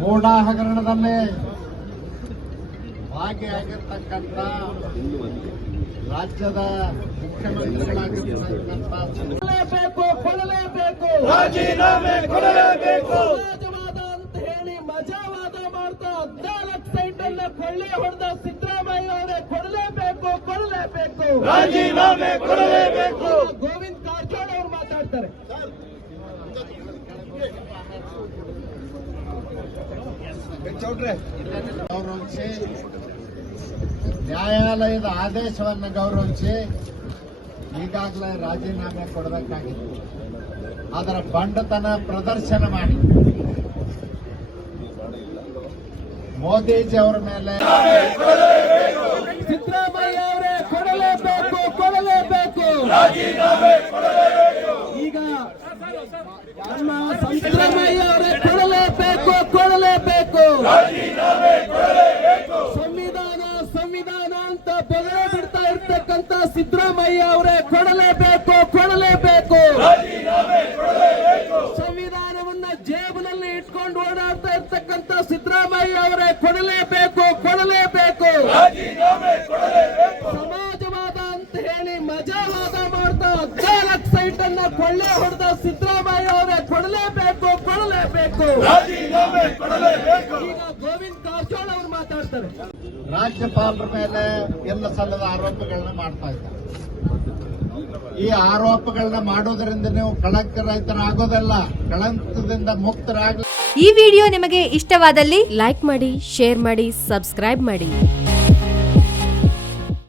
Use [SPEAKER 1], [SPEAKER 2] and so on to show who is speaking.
[SPEAKER 1] ಮೂಡ ಹಗರಣದಲ್ಲಿ ಭಾಗಿಯಾಗಿರ್ತಕ್ಕಂಥ ರಾಜ್ಯದ ಮುಖ್ಯಮಂತ್ರಿಗಳಾಗಿರ್ತಕ್ಕಂಥ
[SPEAKER 2] ಕೊಡಲೇಬೇಕು. ಕೊಡಲೇಬೇಕು
[SPEAKER 3] ರಾಜೀನಾಮೆ ಕೊಡಲೇಬೇಕು.
[SPEAKER 2] ಅಂತ ಹೇಳಿ ಮಜಾವಾದ ಮಾಡ್ತಾ ಹದಿನಾಲ್ಕು ಸೈಟ್ ಅನ್ನ ಕೊಳ್ಳೆ ಹೊಡೆದ ಸಿದ್ದರಾಮಯ್ಯ ಅವರೇ ಕೊಡಲೇಬೇಕು ಕೊಡಲೇಬೇಕು.
[SPEAKER 3] ರಾಜೀನಾಮೆ ಕೊಡಲೇಬೇಕು
[SPEAKER 2] ಗೋವಿಂದ್ ಕಾರಜೋಳ ಅವರು ಮಾತಾಡ್ತಾರೆ
[SPEAKER 1] ಗೌರವಿಸಿ ನ್ಯಾಯಾಲಯದ ಆದೇಶವನ್ನು ಗೌರವಿಸಿ ಈಗಾಗಲೇ ರಾಜೀನಾಮೆ ಕೊಡಬೇಕಾಗಿತ್ತು. ಅದರ ಬಂಡತನ ಪ್ರದರ್ಶನ ಮಾಡಿ. ಮೋದಿಜಿ ಅವರ ಮೇಲೆ
[SPEAKER 2] ಸಿದ್ದರಾಮಯ್ಯ ಅವರೇ ಕೊಡಲೇಬೇಕು ಕೊಡಲೇಬೇಕು. ಈಗ ನಮ್ಮ ಸಿದ್ದರಾಮಯ್ಯ ಅವರೇ ಕೊಡಲೇಬೇಕು ಕೊಡಲೇಬೇಕು ಸಂವಿಧಾನ ಸಂವಿಧಾನ ಅಂತ ಬೆದರ ಬಿಡ್ತಾ ಇರ್ತಕ್ಕಂತ ಸಿದ್ದರಾಮಯ್ಯ ಅವರೇ, ಕೊಡಲೇಬೇಕು ಕೊಡಲೇಬೇಕು. ಸಂವಿಧಾನವನ್ನ ಜೇಬಿನಲ್ಲಿ ಇಟ್ಕೊಂಡು ಓಡಾಡ್ತಾ ಇರ್ತಕ್ಕಂತ ಸಿದ್ದರಾಮಯ್ಯ ಅವರೇ, ಕೊಡಲೇಬೇಕು ಕೊಡಲೇಬೇಕು. ಸಮಾಜವಾದ ಅಂತ ಹೇಳಿ ಮಜಾವಾದ ಮಾಡ್ತಾ ಹದಿನಾಲ್ಕು ಸೈಟ್ ಅನ್ನ ಕೊಳ್ಳೆ ಹೊಡೆದ ಸಿದ್ದರಾಮಯ್ಯ ಅವರೇ ಕೊಡಲೇಬೇಕು. ಕೊಡಲೇಬೇಕು.
[SPEAKER 3] ರಾಜೀನಾಮೆ ಕೊಡಲೇಬೇಕು
[SPEAKER 2] ಈಗ ಗೋವಿಂದ್ ಕಾರಜೋಳ ಅವರು ಮಾತಾಡ್ತಾರೆ.
[SPEAKER 1] ರಾಜ್ಯಪಾಲರ ಮೇಲೆ ಎಲ್ಲ ಸಲ್ಲದ ಆರೋಪಗಳನ್ನ ಮಾಡ್ತಾ ಇದ್ದಾರೆ. ಈ ಆರೋಪಗಳನ್ನ ಮಾಡೋದ್ರಿಂದ ನೀವು ಆಗೋದಲ್ಲ ಕಳಂಕದಿಂದ ಮುಕ್ತರಾಗ
[SPEAKER 4] ಈ ವಿಡಿಯೋ ನಿಮಗೆ ಇಷ್ಟವಾದಲ್ಲಿ ಲೈಕ್ ಮಾಡಿ ಶೇರ್ ಮಾಡಿ ಸಬ್ಸ್ಕ್ರೈಬ್ ಮಾಡಿ.